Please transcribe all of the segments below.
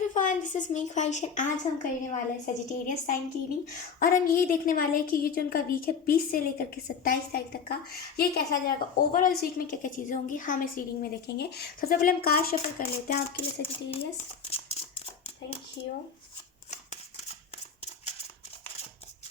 Everyone, this is me Khwahishan. आज हम करने वाले हैं सेजिटेरियस साइन की रीडिंग और हम यही देखने वाले हैं कि ये जो उनका वीक है 20 से लेकर के 27 तारीख तक का, ये कैसा जाएगा। ओवरऑल इस वीक में क्या क्या चीज़ें होंगी हम इस रीडिंग में देखेंगे। सबसे पहले हम कार्ड शफल कर लेते हैं आपके लिए सेजिटेरियस। Thank you.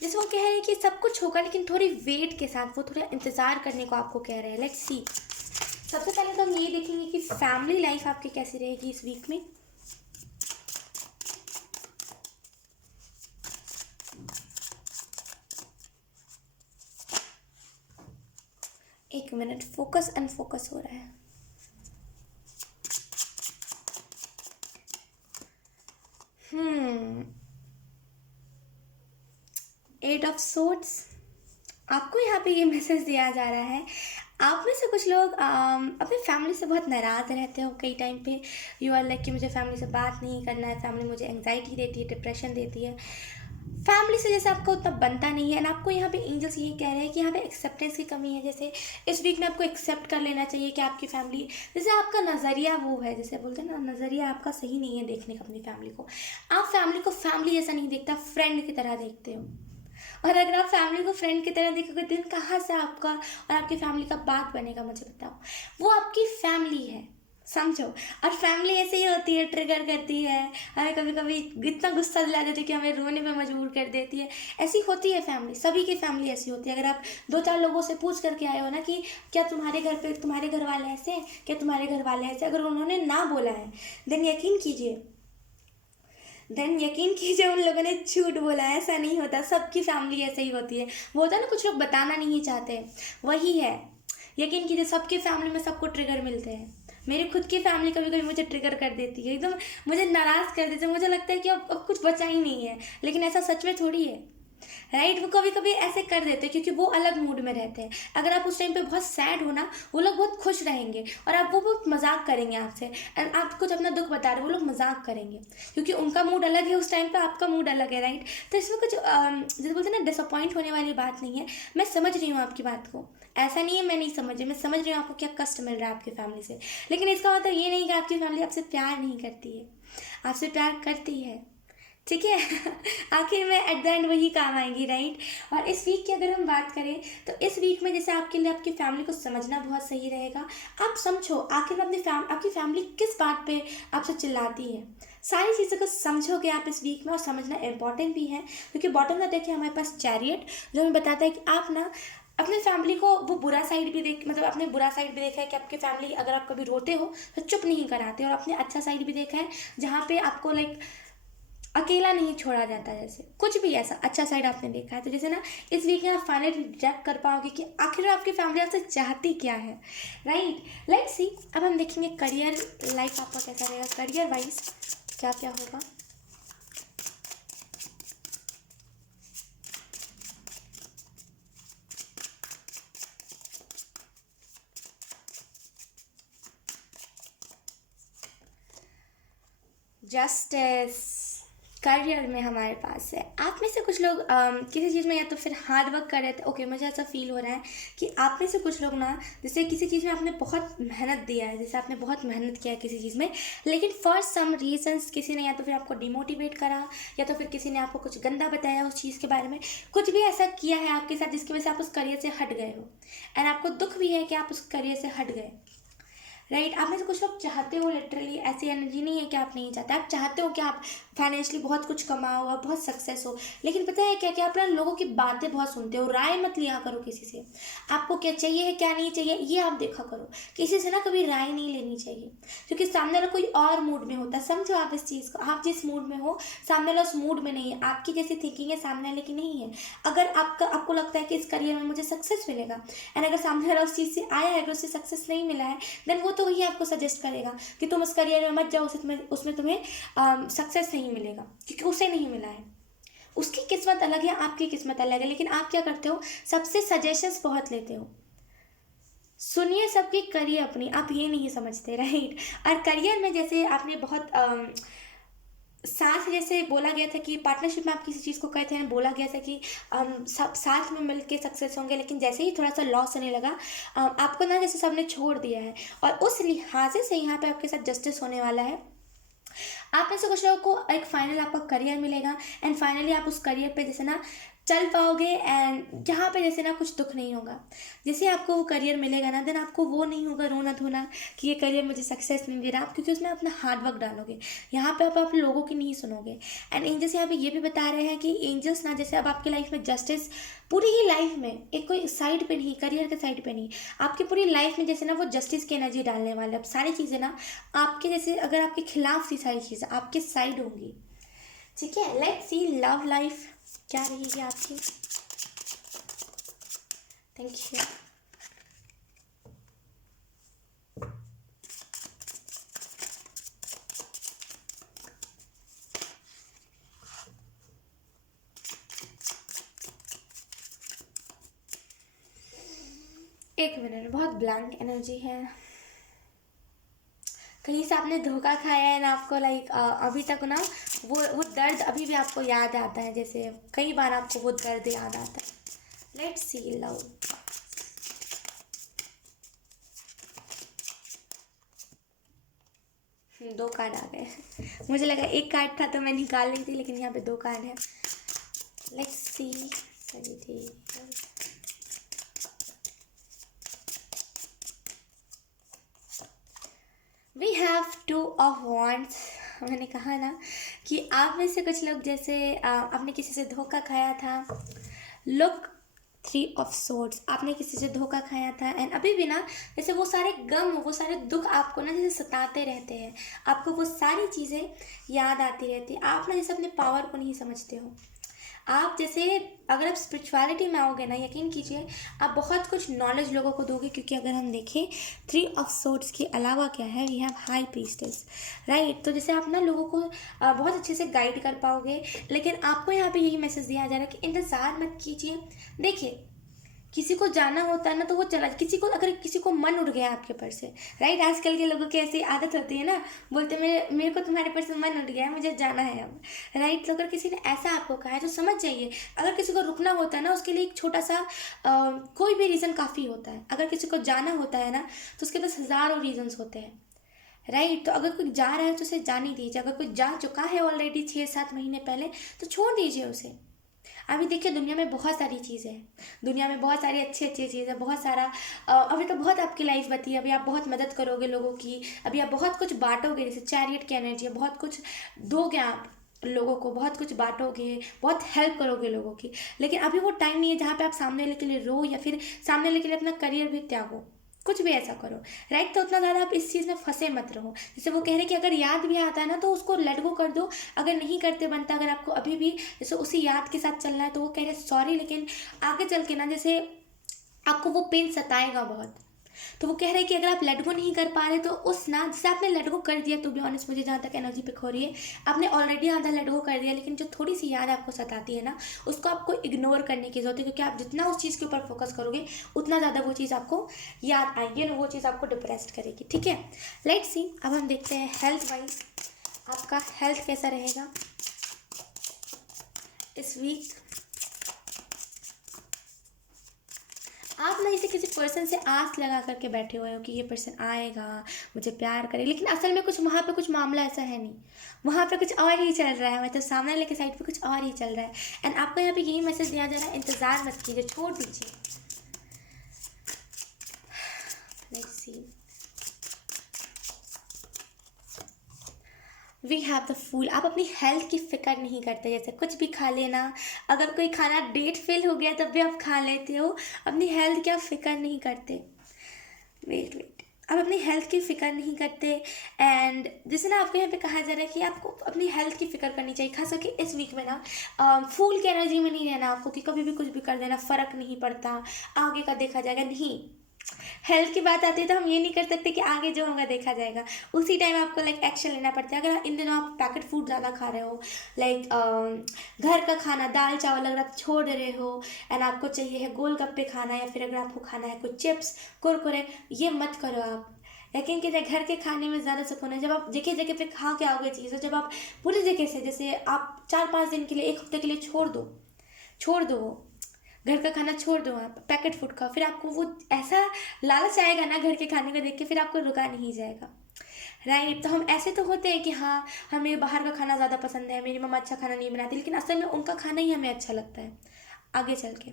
जैसे वो कह रहे हैं कि सब कुछ होगा लेकिन थोड़ी वेट के साथ, वो थोड़ा इंतज़ार करने को आपको कह रहे हैं। Let's see. सबसे पहले तो हम ये देखेंगे कि फैमिली लाइफ आपकी कैसी रहेगी इस वीक में। एक मिनट, फोकस अनफोकस हो रहा है। एट ऑफ सोर्ड्स, आपको यहाँ पे ये मैसेज दिया जा रहा है। आप में से कुछ लोग अपने फैमिली से बहुत नाराज़ रहते हो कई टाइम पे। यू आर लाइक कि मुझे फैमिली से बात नहीं करना है, फैमिली मुझे एंग्जाइटी देती है, डिप्रेशन देती है। फैमिली से जैसे आपको उतना बनता नहीं है। एंड आपको यहाँ पे एंजल्स ये कह रहे हैं कि यहाँ पे एक्सेप्टेंस की कमी है। जैसे इस वीक में आपको एक्सेप्ट कर लेना चाहिए कि आपकी फैमिली, जैसे आपका नज़रिया वो है, जैसे बोलते हैं ना, नज़रिया आपका सही नहीं है देखने का अपनी फैमिली को। आप फैमिली को फैमिली जैसा नहीं देखता, फ्रेंड की तरह देखते हो। और अगर आप फैमिली को फ्रेंड की तरह देखोगे, दिन कहाँ से आपका और आपकी फैमिली का बात बनेगा, मुझे बताओ। वो आपकी फैमिली है, समझो। और फैमिली ऐसे ही होती है, ट्रिगर करती है हमें, कभी कभी इतना गुस्सा दिला देती है कि हमें रोने में मजबूर कर देती है। ऐसी होती है फैमिली, सभी की फैमिली ऐसी होती है। अगर आप दो चार लोगों से पूछ करके आए हो ना कि क्या तुम्हारे घर पे तुम्हारे घर वाले ऐसे हैं, क्या तुम्हारे घर वाले ऐसे, अगर उन्होंने ना बोला है देन यकीन कीजिए उन लोगों ने झूठ बोला है। ऐसा नहीं होता, सबकी फैमिली ऐसे ही होती है। वो होता है ना, कुछ लोग बताना नहीं चाहते, वही है। यकीन कीजिए सबकी फैमिली में सबको ट्रिगर मिलते हैं। मेरी खुद की फैमिली कभी कभी मुझे ट्रिगर कर देती है, एकदम मुझे नाराज़ कर देती है। मुझे लगता है कि अब कुछ बचा ही नहीं है, लेकिन ऐसा सच में थोड़ी है, राइट। वो कभी कभी ऐसे कर देते हैं क्योंकि वो अलग मूड में रहते हैं। अगर आप उस टाइम पे बहुत सैड हो ना, वो लोग बहुत खुश रहेंगे और आप वो बहुत मजाक करेंगे आपसे। एंड आप कुछ अपना दुख बता रहे हो, वो लोग मजाक करेंगे क्योंकि उनका मूड अलग है उस टाइम पे, आपका मूड अलग है, राइट। तो इसमें कुछ जैसे बोलते हैं ना, डिसअपॉइंट होने वाली बात नहीं है। मैं समझ रही हूँ आपकी बात को, ऐसा नहीं है मैं नहीं समझ रही, मैं समझ रही हूँ आपको क्या कष्ट मिल रहा है आपकी फैमिली से। लेकिन इसका मतलब ये नहीं कि आपकी फैमिली आपसे प्यार नहीं करती है, आपसे प्यार करती है, ठीक है। आखिर में एट द एंड वही काम आएंगी, राइट। और इस वीक की अगर हम बात करें तो इस वीक में जैसे आपके लिए आपकी फैमिली को समझना बहुत सही रहेगा। आप समझो आखिर में आपकी फैमिली किस बात पे आपसे चिल्लाती है। सारी चीज़ों को समझोगे आप इस वीक में, और समझना इम्पॉर्टेंट भी है क्योंकि बॉटम ऑफ द डेक है हमारे पास चैरियट, जो हमें बताता है कि आप ना अपने फैमिली को वो बुरा साइड भी देख, मतलब आपने बुरा साइड भी देखा है कि आपकी फैमिली अगर आप कभी रोते हो तो चुप नहीं कराते, और आपने अच्छा साइड भी देखा है जहाँ पे आपको लाइक अकेला नहीं छोड़ा जाता। जैसे कुछ भी ऐसा अच्छा साइड आपने देखा है, तो जैसे ना इस वीक में आप फाइनली डिटेक्ट कर पाओगे कि आखिर आपकी फैमिली आपसे चाहती क्या है, राइट। Let's see. अब हम देखेंगे करियर लाइफ आपका कैसा रहेगा, करियर वाइज क्या क्या होगा। जस्टिस करियर में हमारे पास है। आप में से कुछ लोग किसी चीज़ में या तो फिर हार्ड वर्क कर रहे थे। ओके, मुझे ऐसा फील हो रहा है कि आप में से कुछ लोग ना, जैसे किसी चीज़ में आपने बहुत मेहनत दिया है, जैसे आपने बहुत मेहनत किया है किसी चीज़ में, लेकिन फॉर सम रीजंस किसी ने या तो फिर आपको डिमोटिवेट करा, या तो फिर किसी ने आपको कुछ गंदा बताया उस चीज़ के बारे में। कुछ भी ऐसा किया है आपके साथ जिसकी वजह से आप उस करियर से हट गए हो, एंड आपको दुख भी है कि आप उस करियर से हट गए, राइट। आप में से कुछ लोग चाहते हो, लिटरली ऐसी एनर्जी नहीं है कि आप नहीं चाहते, आप चाहते हो कि आप फाइनेंशियली बहुत कुछ कमाओ और बहुत सक्सेस हो। लेकिन पता है क्या, कि आप ना लोगों की बातें बहुत सुनते हो। राय मत लिया करो किसी से, आपको क्या चाहिए है क्या नहीं चाहिए ये आप देखा करो। किसी से ना कभी राय नहीं लेनी चाहिए क्योंकि सामने वाला कोई और मूड में होता है। समझो आप इस चीज़ को, आप जिस मूड में हो सामने वाला उस मूड में नहीं है। आपकी जैसी थिंकिंग है सामने वाले की नहीं है। अगर आपको लगता है कि इस करियर में मुझे सक्सेस मिलेगा, एंड अगर सामने वाला उस चीज़ से आया है, अगर उससे सक्सेस नहीं मिला है, देन वो तो वही आपको सजेस्ट करेगा कि तुम उस करियर में मत जाओ, उसमें तुम्हें सक्सेस नहीं मिलेगा क्योंकि उसे नहीं मिला है। उसकी किस्मत अलग है, आपकी किस्मत अलग है। लेकिन आप क्या करते हो, सबसे सजेशंस बहुत लेते हो। सुनिए सबकी, करिए अपनी, आप ये नहीं समझते, राइट। और करियर में जैसे आपने बहुत साथ, जैसे बोला गया था कि पार्टनरशिप में आप किसी चीज़ को कहते हैं, बोला गया था कि सब साथ में मिलके सक्सेस होंगे, लेकिन जैसे ही थोड़ा सा लॉस होने लगा, आपको ना जैसे सबने छोड़ दिया है। और उस लिहाजे से यहाँ पे आपके साथ जस्टिस होने वाला है। आप में से कुछ लोगों को एक फाइनल आपका करियर मिलेगा, एंड फाइनली आप उस करियर पे जैसे ना चल पाओगे, एंड जहाँ पे जैसे ना कुछ दुख नहीं होगा। जैसे आपको वो करियर मिलेगा ना, देन आपको वो नहीं होगा रोना धोना कि ये करियर मुझे सक्सेस नहीं दे रहा। आप क्योंकि उसमें अपना हार्ड वर्क डालोगे, यहाँ पे आप लोगों की नहीं सुनोगे। एंड एंजल्स यहाँ पे ये भी बता रहे हैं कि एंजल्स ना जैसे अब आपकी लाइफ में जस्टिस पूरी ही लाइफ में, एक कोई साइड पे नहीं, करियर के साइड पे नहीं, आपकी पूरी लाइफ में जैसे ना वो जस्टिस की एनर्जी डालने वाले। अब सारी चीज़ें ना आपके जैसे, अगर आपके खिलाफ थी सारी चीज़ें, आपके साइड होंगी। ठीक है, लेट्स सी लव लाइफ क्या रहेगी आपकी। Thank you. एक मिनट, बहुत ब्लैंक एनर्जी है। कहीं से आपने धोखा खाया है ना, आपको लाइक अभी तक ना वो दर्द अभी भी आपको याद आता है, जैसे कई बार आपको वो दर्द याद आता है। Let's C love. दो कार्ड आ गए। मुझे लगा एक कार्ड था तो मैं निकाल रही थी, लेकिन यहाँ पे दो कार्ड है। Let's see. सही थी। We have two of wands. मैंने कहा ना कि आप में से कुछ लोग जैसे आपने किसी से धोखा खाया था। लुक, थ्री ऑफ सोर्ड्स, आपने किसी से धोखा खाया था, एंड अभी भी ना जैसे वो सारे गम, वो सारे दुख आपको ना जैसे सताते रहते हैं। आपको वो सारी चीज़ें याद आती रहती है। आप ना जैसे अपने पावर को नहीं समझते हो। आप जैसे अगर आप स्पिरिचुअलिटी में आओगे ना, यकीन कीजिए आप बहुत कुछ नॉलेज लोगों को दोगे। क्योंकि अगर हम देखें थ्री ऑफ सोर्ड्स के अलावा क्या है, we have high priestess, right. तो जैसे आप ना लोगों को बहुत अच्छे से गाइड कर पाओगे। लेकिन आपको यहाँ पे यही मैसेज दिया जा रहा है कि इंतज़ार मत कीजिए। देखिए, किसी को जाना होता है ना तो वो चला, किसी को अगर किसी को मन उड़ गया आपके पर से, राइट। आजकल के लोगों की ऐसी आदत होती है ना, बोलते मेरे को तुम्हारे पर से मन उड़ गया है, मुझे जाना है अब, राइट। तो अगर किसी ने ऐसा आपको कहा है तो समझ जाइए। अगर किसी को रुकना होता है ना, उसके लिए एक छोटा सा कोई भी रीज़न काफ़ी होता है। अगर किसी को जाना होता है ना तो उसके पास हज़ारों रीजन्स होते हैं, राइट। तो अगर कोई जा रहा है तो उसे जाने दीजिए। अगर कोई जा चुका है ऑलरेडी 6-7 महीने पहले, तो छोड़ दीजिए उसे। अभी देखिए दुनिया में बहुत सारी चीज़ें हैं, दुनिया में बहुत सारी अच्छी अच्छी चीज़ें, बहुत सारा अभी तो बहुत आपकी लाइफ बती है। अभी आप बहुत मदद करोगे लोगों की, अभी आप बहुत कुछ बांटोगे। जैसे चैरियट की एनर्जी है, बहुत कुछ दोगे आप लोगों को, बहुत कुछ बांटोगे, बहुत हेल्प करोगे लोगों की। लेकिन अभी वो टाइम नहीं है जहाँ पे आप सामने वाले के लिए रो, या फिर सामने वाले के लिए अपना करियर भी त्यागो, कुछ भी ऐसा करो, राइट। तो उतना ज़्यादा आप इस चीज़ में फंसे मत रहो। जैसे वो कह रहे हैं कि अगर याद भी आता है ना तो उसको लेट गो कर दो। अगर नहीं करते बनता, अगर आपको अभी भी जैसे उसी याद के साथ चलना है, तो वो कह रहे हैं सॉरी, लेकिन आगे चल के ना जैसे आपको वो पेन सताएगा बहुत। तो वो कह रहे हैं कि अगर आप लेट गो नहीं कर पा रहे तो उस ना, जैसे आपने लेट गो कर दिया, टू बी ऑनेस्ट मुझे जहाँ तक एनर्जी पिक हो रही है, आपने ऑलरेडी आधा लेट गो कर दिया, लेकिन जो थोड़ी सी याद आपको सताती है ना, उसको आपको इग्नोर करने की जरूरत है। क्योंकि आप जितना उस चीज़ के ऊपर फोकस करोगे, उतना ज़्यादा वो चीज़ आपको याद आएगी और वो चीज़ आपको डिप्रेस्ड करेगी। ठीक है, लेट्स सी। अब हम देखते हैं हेल्थ वाइज आपका हेल्थ कैसा रहेगा इस वीक। आप ना जैसे किसी पर्सन से आस लगा करके बैठे हुए हो कि ये पर्सन आएगा, मुझे प्यार करे, लेकिन असल में कुछ वहाँ पे कुछ मामला ऐसा है नहीं। वहाँ पे कुछ और ही चल रहा है, मतलब सामने वाले के साइड पे कुछ और ही चल रहा है। एंड आपको यहाँ पे यही मैसेज दिया जा रहा है, इंतज़ार मत कीजिए, छोड़ दीजिए। Let's see. We have the fool. आप अपनी हेल्थ की फिक्र नहीं करते। जैसे कुछ भी खा लेना, अगर कोई खाना डेट फेल हो गया तब भी आप खा लेते हो। अपनी हेल्थ की आप फिक्र नहीं करते। वेट वेट, आप अपनी हेल्थ की फ़िक्र नहीं करते। एंड जैसे ना आपको यहाँ पे कहा जा रहा है कि आपको अपनी हेल्थ की फ़िक्र करनी चाहिए, खास करके इस वीक में ना फूल की एनर्जी में नहीं रहना आपको कि कभी भी कुछ भी कर देना, फ़र्क नहीं पड़ता, आगे का देखा जाएगा। नहीं, हेल्थ की बात आती है तो हम ये नहीं कर सकते कि आगे जो होगा देखा जाएगा। उसी टाइम आपको लाइक एक्शन लेना पड़ता है। अगर इन दिनों आप पैकेट फूड ज़्यादा खा रहे हो, लाइक घर का खाना, दाल चावल अगर आप छोड़ रहे हो, एंड आपको चाहिए है गोलगप्पे खाना, या फिर अगर आपको खाना है कुछ चिप्स कुरकुरे, ये मत करो आप। लेकिन कि घर के खाने में ज़्यादा सुकून है। जब आप जगह जगह पे खा के आओगे चीज़, जब आप पूरी जगह से, जैसे आप 4-5 दिन के लिए, एक हफ्ते के लिए छोड़ दो वो घर का खाना, छोड़ दो आप पैकेट फूड का, फिर आपको वो ऐसा लालच आएगा ना घर के खाने को देख के, फिर आपको रुका नहीं जाएगा, राइट। तो हम ऐसे तो होते हैं कि हाँ, हमें बाहर का खाना ज़्यादा पसंद है, मेरी मम्मा अच्छा खाना नहीं बनाती, लेकिन असल में उनका खाना ही हमें अच्छा लगता है आगे चल के।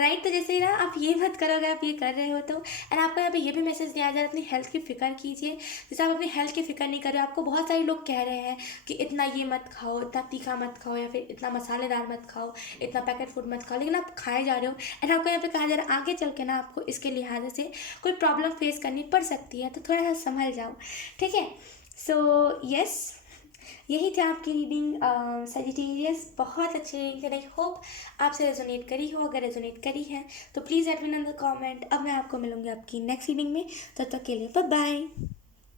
राइट। तो जैसे ही ना आप ये मत करो, अगर आप ये कर रहे हो तो, एंड आपको यहाँ पे ये भी मैसेज दिया जाए, अपनी हेल्थ की फ़िक्र कीजिए। जैसे आप अपनी हेल्थ की फ़िक्र नहीं कर रहे हो, आपको बहुत सारे लोग कह रहे हैं कि इतना ये मत खाओ, इतना तीखा मत खाओ, या फिर इतना मसालेदार मत खाओ, इतना पैकेट फूड मत खाओ, लेकिन आप खाए जा रहे हो। एंड आपको यहाँ पे कहा जा रहा है आगे चल के ना आपको इसके लिहाज से कोई प्रॉब्लम फेस करनी पड़ सकती है, तो थोड़ा सा संभल जाओ, ठीक है। सो यस, यही थी आपकी रीडिंग सजिटेरियस। बहुत अच्छी रीडिंग थी। आई होप आपसे रेजोनेट करी हो। अगर रेजोनेट करी है तो please let me know in the comment. अब मैं आपको मिलूंगी आपकी नेक्स्ट रीडिंग में, तब तक के लिए बाय बाय।